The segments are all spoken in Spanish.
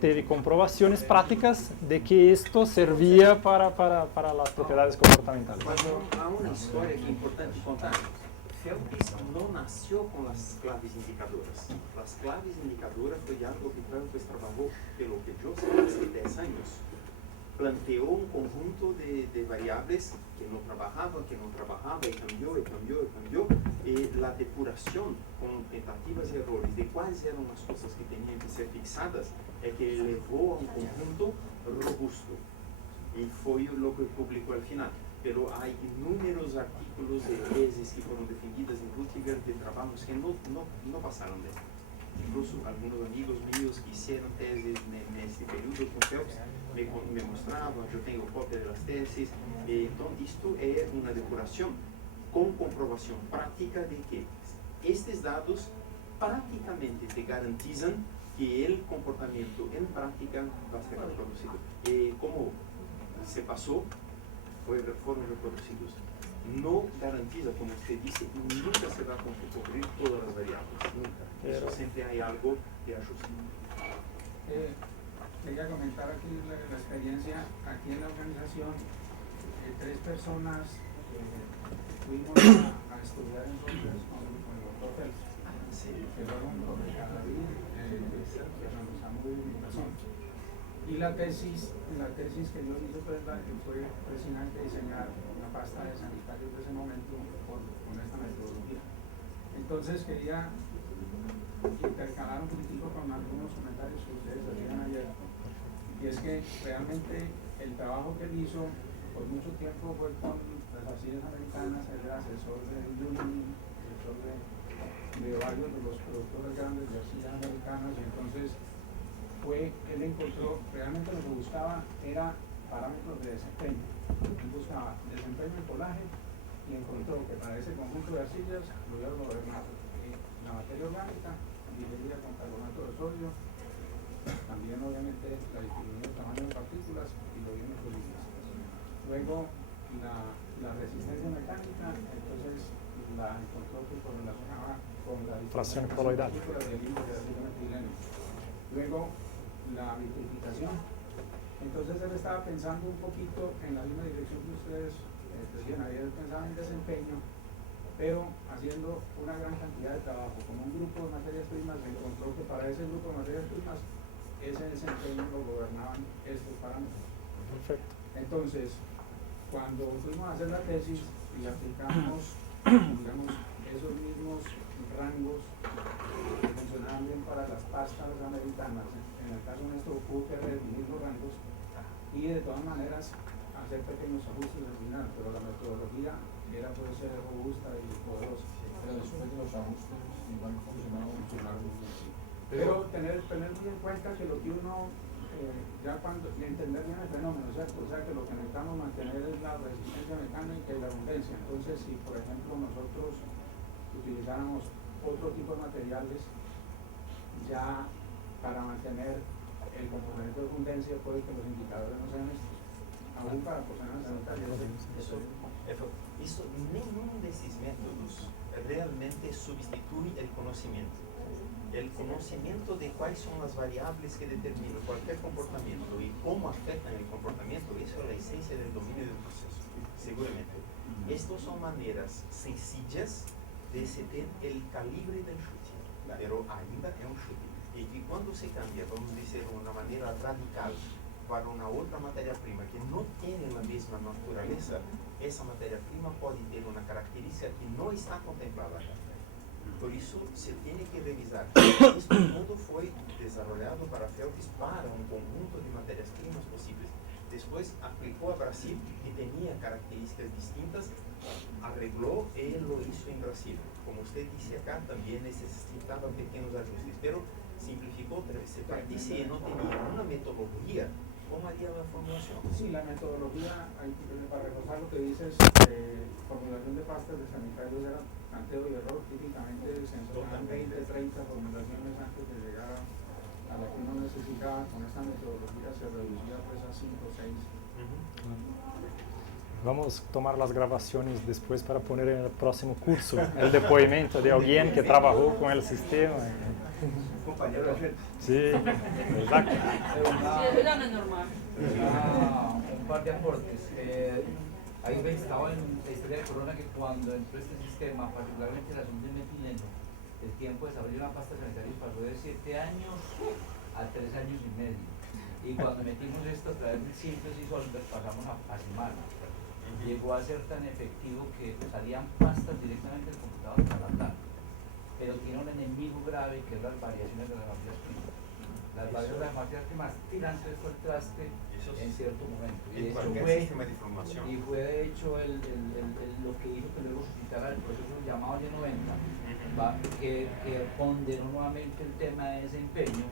teve comprovaciones prácticas de que esto servía para las propiedades comportamentales. Mas há uma história que é importante contar. Phelps não nasceu com as claves indicadoras. As claves indicadoras foi algo que Phelps trabalhou pelo que eu sei hace 10 anos. Planteou um conjunto de variáveis que não trabalhava, e cambiou, e a depuração com tentativas e erros de quais eram as coisas que tinham que ser fixadas é que levou a um conjunto robusto. E foi o que publicou ao final. Pero há inúmeros artículos e teses que foram defendidas em Rutgers de trabalhos que não passaram dele. Incluso alguns amigos meus que fizeram teses nesse período com Phelps me mostravam, eu tenho cópia das teses. Então, isto é uma depuração com comprovação prática de que estes dados praticamente te garantizam que o comportamento em prática vai ser reproduzido. E como se passou, foram reproduzidos. Não garantiza, como você disse, nunca se vai cobrir todas as variáveis. Nunca. Isso sempre há algo de ajuste. Quería comentar aquí la experiencia aquí en la organización. 3 personas fuimos a estudiar en Londres con el doctor Phelps, que fueron profesores David, que realizamos divulgación. Y la tesis que yo hice fue precisamente diseñar una pasta de sanitarios de ese momento con esta metodología. Entonces quería intercalar un poquitico con algunos comentarios que ustedes hacían ayer. Y es que realmente el trabajo que él hizo por mucho tiempo fue con las arcillas americanas. Él era asesor de Union, asesor de varios de los productores grandes de arcillas americanas, y entonces él encontró, realmente lo que buscaba era parámetros de desempeño. Él buscaba desempeño en colaje y encontró que para ese conjunto de arcillas lo iba a gobernar la materia orgánica, dividida con carbonato de sodio, también obviamente la distribución del tamaño de partículas y los bienes políticos. Luego la resistencia mecánica, entonces la encontró que correlacionaba con la Fracción coloidal. Luego la vitrificación. Entonces él estaba pensando un poquito en la misma dirección que ustedes decían, había pensado en desempeño, pero haciendo una gran cantidad de trabajo con un grupo de materias primas, encontró que para ese grupo de materias primas ese desempeño lo gobernaban estos parámetros. Perfecto. Entonces, cuando fuimos a hacer la tesis y aplicamos, digamos, esos mismos rangos que funcionaban bien para las pastas americanas, en el caso nuestro hubo que redefinir los rangos y de todas maneras hacer pequeños ajustes al final, pero la metodología era, puede ser robusta y poderosa. Pero después de los ajustes igual funcionaba mucho largo. Pero tener muy en cuenta que lo que uno, ya cuando entender bien el fenómeno, ¿cierto? O sea que lo que necesitamos mantener es la resistencia mecánica y la abundancia. Entonces, si por ejemplo nosotros utilizáramos otro tipo de materiales, ya para mantener el comportamiento de abundancia, puede que los indicadores no sean estos, aún para personas sanitarias. Isso, nenhum desses métodos realmente substitui o conhecimento. O conhecimento de quais são as variáveis que determinam qualquer comportamento e como afetam o comportamento, isso é a essência do domínio do processo, seguramente. Estas são maneiras sencillas de se ter o calibre do chute, mas ainda é um chute. E que quando se cambia, vamos dizer, de uma maneira radical para uma outra matéria-prima que não tem a mesma natureza, essa matéria-prima pode ter uma característica que não está contemplada. Por isso, se tem que revisar. Isso tudo foi desenvolvido para Phelps para um conjunto de matérias-primas possíveis. Depois, aplicou a Brasil, que tinha características distintas, arreglou e lo hizo em Brasil. Como você disse acá, também necessitava pequenos ajustes, pero simplificou. Se partisse e não tinha uma metodologia, ¿cómo haría la formulación? Sí, la metodología, para reforzar lo que dices, formulación de pastas de sanitarios era tanteo y error, típicamente se ensamblaban 20, 30 formulaciones antes de llegar a la que uno necesitaba. Con esta metodología se reducía pues a 5 o 6. Vamos tomar las grabaciones después para poner en el próximo curso el depoimento de alguien que trabajó con el sistema. Compañero de Sí, exacto. Sí, eso no es normal. Un par de aportes. Ahí estaba en la historia de Corona que cuando entró este sistema, particularmente el asunto de metileno, el tiempo de desarrollo de una pasta sanitaria pasó de 7 años a 3 años y medio. Y cuando metimos esto a través del Synthesis Solver pasamos a semanas. Llegó a ser tan efectivo que salían pastas directamente del computador para la planta. Pero tiene un enemigo grave que es las variaciones de las materias primas. Las variaciones de las materias primas tiran todo el contraste en cierto momento. Y fue de hecho lo que hizo que luego suscitara el proceso llamado Y90, que ponderó nuevamente el tema de desempeño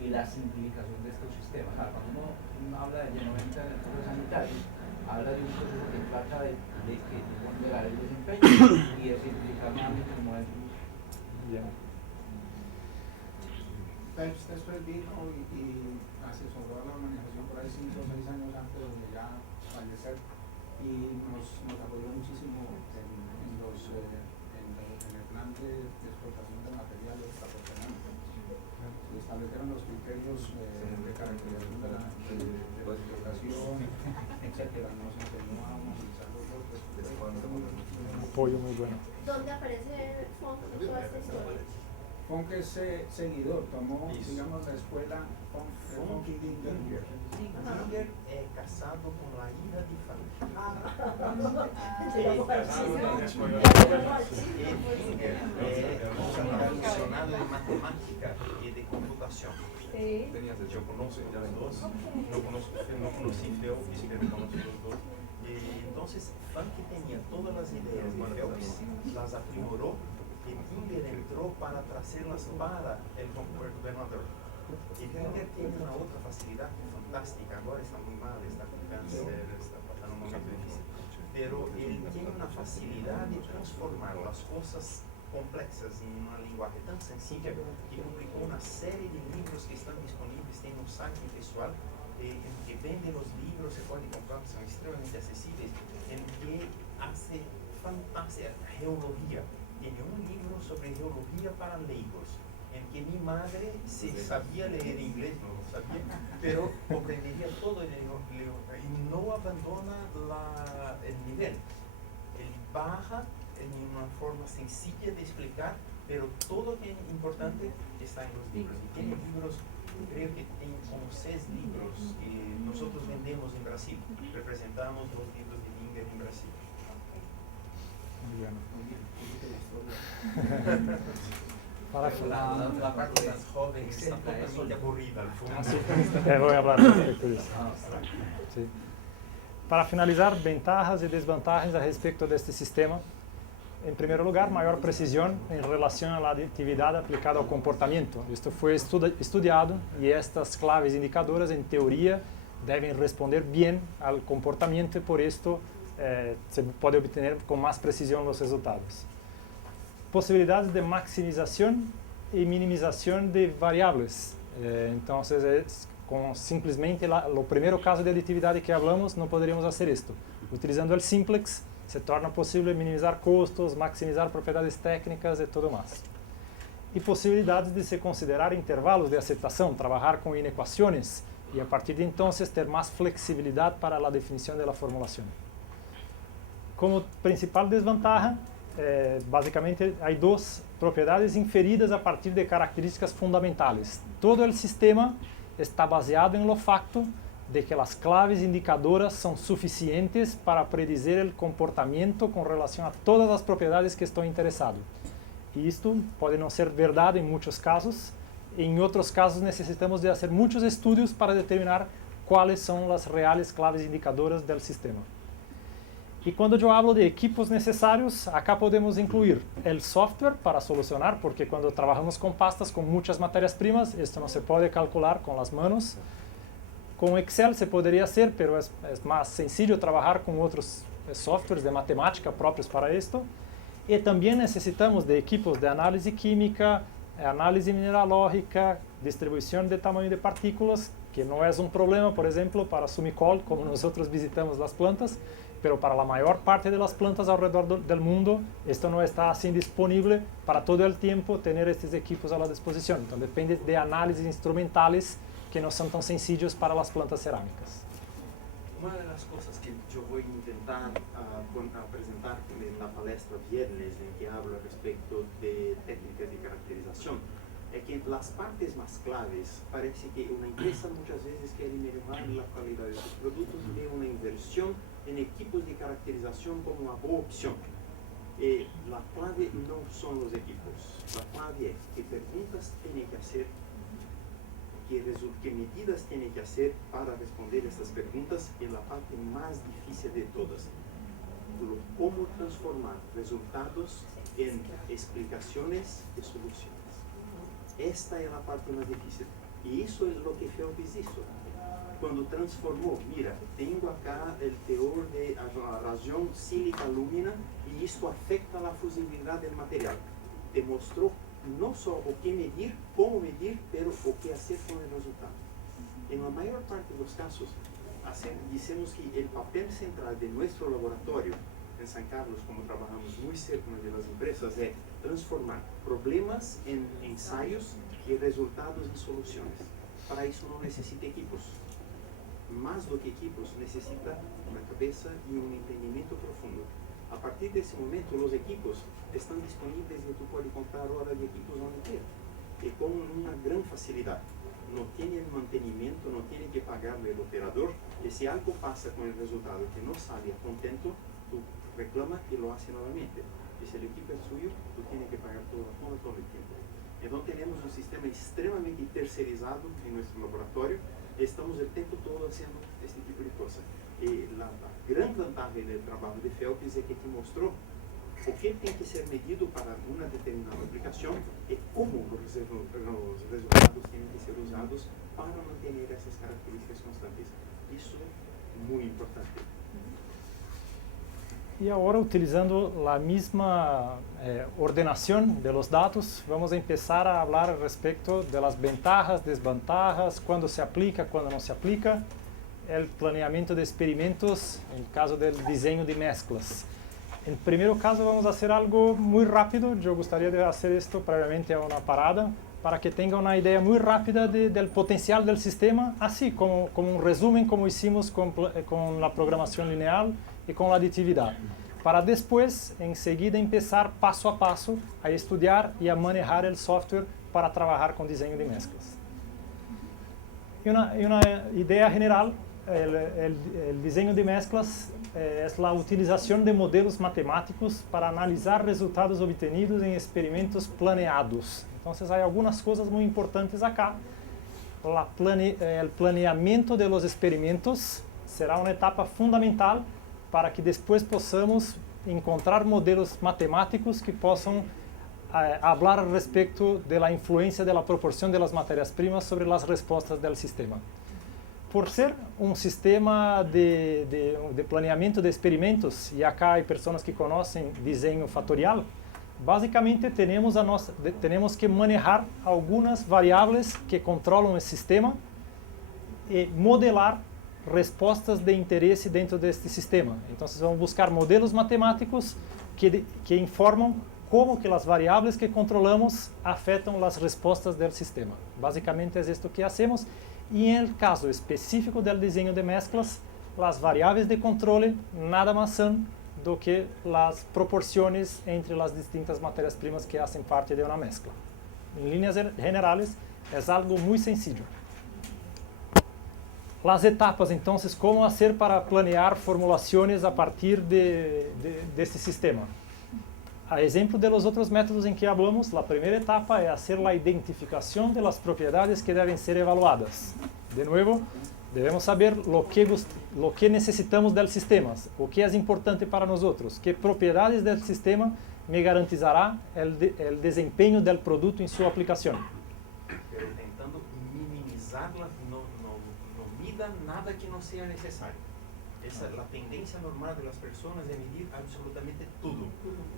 y la simplificación de estos sistemas. Cuando uno habla de Y90 en el proceso sanitario, habla de un proceso que trata de ponderar el desempeño y de simplificar nuevamente el modelo. Bien. Phelps después vino y asesoró a la organización por ahí 5 o 6 años antes de ya fallecer y nos apoyó muchísimo en el plan de explotación de materiales proporcionantes. Se establecieron los criterios de caracterización de la explotación, etcétera. Nos enseñó a utilizar los dos. Un apoyo muy bueno. ¿Dónde aparece Funk en toda esta historia? Funk es seguidor, tomó, digamos, la escuela Funk y Dinger. Dinger es casado con la hija de Funk. Dinger es un aficionado de matemática y de computación. Yo conozco los dos, no conocí Phelps, pero conozco los dos. Entonces, Funk tenía todas las ideas de Phelps, las afloró y Dinger entró para traerlas para el gobernador. Y Dinger tiene una otra facilidad fantástica, ahora está muy mal, está con cáncer, está pasando un momento difícil, pero él tiene una facilidad de transformar las cosas complexas en un lenguaje tan sencillo que publicó una serie de libros que están disponibles, tiene un site visual en que vende los libros, se puede comprar, son extremadamente accesibles, en que hace fantástica geología. Tiene un libro sobre geología para leigos, en que mi madre se sabía leer inglés, no lo sabía, pero comprendería todo y no abandona el nivel. Él baja en una forma sencilla de explicar, pero todo lo importante está en los libros. Y tiene libros, creo que tiene como 6 libros que nosotros vendemos en Brasil. Representamos los libros de Dinger en Brasil. Muy bien. La parte más joven está totalmente aburrida al fondo. Sí, voy a hablar respecto de eso. Sí. Para finalizar, ventajas y desventajas a respecto de este sistema. En primer lugar, mayor precisión en relación a la aditividad aplicada al comportamiento. Esto fue estudiado y estas claves indicadoras, en teoría, deben responder bien al comportamiento y por esto se puede obtener con más precisión los resultados. Posibilidades de maximización y minimización de variables. Entonces, con simplesmente lo primeiro caso de aditividade que hablamos, não poderíamos fazer isto. Utilizando o simplex, se torna possível minimizar custos, maximizar propriedades técnicas e tudo mais. E possibilidades de se considerar intervalos de aceitação, trabalhar com inequações e a partir de então ter mais flexibilidade para a definição da formulação. Como principal desvantagem, basicamente, há 2 propriedades inferidas a partir de características fundamentais. Todo o sistema está baseado em lo facto de que as claves indicadoras são suficientes para predizer o comportamento com relação a todas as propriedades que estou interessado. E isto pode não ser verdade em muitos casos. Em outros casos, necessitamos de fazer muitos estudos para determinar quais são as reais claves indicadoras do sistema. E quando eu hablo de equipos necessários, acá podemos incluir o software para solucionar, porque quando trabalhamos com pastas com muitas matérias-primas, isto não se pode calcular com as mãos. Com Excel se poderia ser, mas é mais sencillo trabalhar com outros softwares de matemática próprios para isto. E também necessitamos de equipos de análise química, análise mineralógica, distribuição de tamanho de partículas, que não é um problema, por exemplo, para Sumicol, como nós visitamos as plantas. pero para la mayor parte de las plantas alrededor del mundo, esto no está así disponible para todo el tiempo tener estos equipos a la disposición. Entonces depende de análisis instrumentales que no son tan sencillos para las plantas cerámicas. Uma das coisas que eu vou tentar apresentar na palestra viernes, em que hablo a respeito de técnicas de caracterização, é que as partes mais claves parece que uma empresa muitas vezes quer melhorar a qualidade dos produtos e vê uma inversão em equipos de caracterização como uma boa opção. E a clave não são os equipos, a clave é que perguntas têm que ser, que medidas têm que ser para responder essas perguntas e a parte mais difícil de todas, como transformar resultados em explicações e soluções. Esta é a parte mais difícil. E isso é o que Phelps hizo. Quando transformou, mira, tenho acá o teor de a razão sílica-lúmina e isto afeta a fusibilidade do material. Te mostrou não só o que medir, como medir, pero o que fazer com o resultado. Em la maior parte dos casos, dizemos que o papel central de nosso laboratório em São Carlos, como trabalhamos muito cerca das empresas, é transformar problemas em ensaios e resultados em soluções. Para isso não necessita equipos. Mais do que equipos, necessita uma cabeça e um entendimento profundo. A partir desse momento, os equipos estão disponíveis e tu pode comprar hora de equipos onde quer. E com uma grande facilidade. Não tem mantenimento, não tem que pagar o operador. E se algo passa com o resultado que não sale a contento, tu reclama e lo hace novamente. E se o equipo é suyo, tu tienes que pagar toda a conta todo o tempo. Então, temos um sistema extremamente terceirizado em nosso laboratório. Estamos o tempo todo fazendo esse tipo de coisa. E a grande vantagem do trabalho de Phelps é que te mostrou o que tem que ser medido para uma determinada aplicação e como os resultados têm que ser usados para manter essas características constantes. Isso é muito importante. Y ahora, utilizando la misma ordenación de los datos, vamos a empezar a hablar respecto de las ventajas, desventajas, cuándo se aplica, cuándo no se aplica, el planeamiento de experimentos, en el caso del diseño de mezclas. En primer caso vamos a hacer algo muy rápido. Yo gustaría de hacer esto previamente a una parada, para que tenga una idea muy rápida del potencial del sistema, así como un resumen como hicimos con la programación lineal y con la aditividad, para después, enseguida, empezar paso a paso a estudiar y a manejar el software para trabajar con diseño de mezclas. Y una idea general, el diseño de mezclas es la utilización de modelos matemáticos para analizar resultados obtenidos en experimentos planeados. Entonces hay algunas cosas muy importantes acá. El planeamiento de los experimentos será una etapa fundamental para que depois possamos encontrar modelos matemáticos que possam falar a respeito da influência da proporção das matérias-primas sobre as respostas do sistema. Por ser um sistema de planeamento de experimentos, e acá há pessoas que conhecem desenho fatorial, basicamente temos que manejar algumas variáveis que controlam o sistema e modelar respostas de interesse dentro deste sistema. Então, vamos buscar modelos matemáticos que informam como que as variáveis que controlamos afetam as respostas do sistema. Basicamente, é isto que hacemos. E, no caso específico do desenho de mezclas, as variáveis de controle nada mais são do que as proporções entre as distintas matérias-primas que fazem parte de uma mezcla. Em linhas gerais, é algo muito sencillo. As etapas, então, como fazer para planear formulações a partir desse sistema. A exemplo de los outros métodos em que falamos, a primeira etapa é fazer a identificação das propriedades que devem ser evaluadas. De novo, devemos saber o que necessitamos do sistema, o que é importante para nós, que propriedades do sistema me garantizará o desempenho do produto em sua aplicação. Pero tentando minimizar-la, não mida nada que não seja necessário. Essa é a tendência normal das pessoas é medir absolutamente tudo.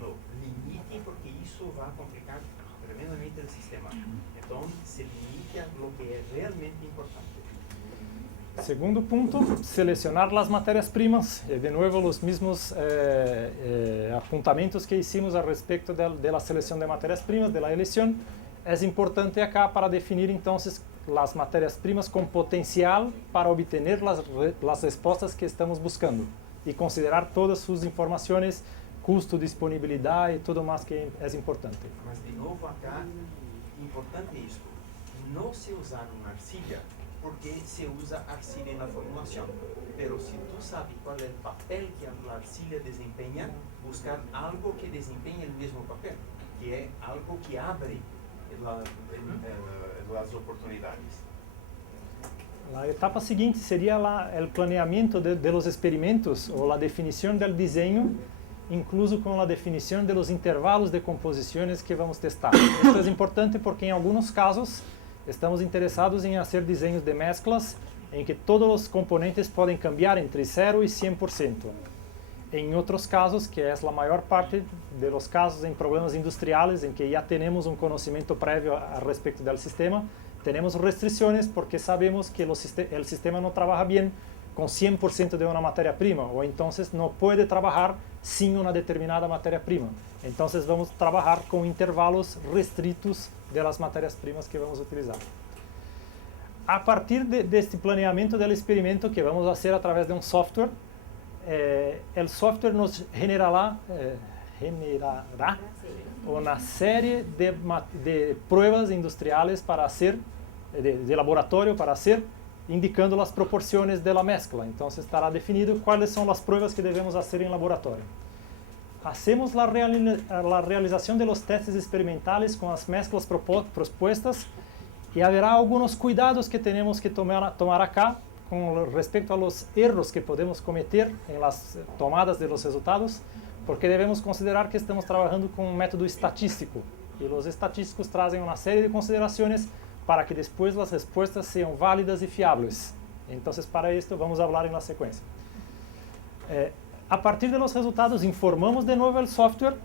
No limite, porque isso vai complicar tremendamente o sistema. Então, se limite a lo que é realmente importante. Segundo punto, selecionar las materias-primas. De nuevo, los mismos apuntamentos que hicimos a respecto de la selección de materias-primas, de la elección. Es importante acá para definir entonces las materias-primas con potencial para obtener las respuestas que estamos buscando y considerar todas sus informaciones, custo, disponibilidad y todo más que es importante. Mas de novo acá, importante esto, no se usaron arcilla porque se usa arcilla en la formulación, pero si tú sabes cuál es el papel que la arcilla desempeña, buscar algo que desempeñe el mismo papel, que es algo que abre las oportunidades. La etapa siguiente sería el planeamiento de los experimentos o la definición del diseño, incluso con la definición de los intervalos de composiciones que vamos a testar. Esto es importante porque en algunos casos estamos interesados en hacer diseños de mezclas en que todos los componentes pueden cambiar entre 0 y 100%. En otros casos, que es la mayor parte de los casos en problemas industriales, en que ya tenemos un conocimiento previo al respecto del sistema, tenemos restricciones porque sabemos que el sistema no trabaja bien con 100% de una materia prima, o entonces no puede trabajar sin una determinada materia prima. Entonces vamos a trabajar con intervalos restritos de las materias primas que vamos a utilizar. A partir de este planeamiento del experimento que vamos a hacer a través de un software, el software nos generará una serie de pruebas industriales para hacer, de laboratorio para hacer, indicando las proporciones de la mezcla. Entonces estará definido cuáles son las pruebas que debemos hacer en laboratorio. Hacemos la realización de los testes experimentales con las mezclas propuestas y habrá algunos cuidados que tenemos que tomar acá con respecto a los errores que podemos cometer en las tomadas de los resultados, porque debemos considerar que estamos trabajando con un método estatístico y los estatísticos trazan una serie de consideraciones para que después las respuestas sean válidas y fiables. Entonces, para esto vamos a hablar en la secuencia. A partir de los resultados, informamos de nuevo el software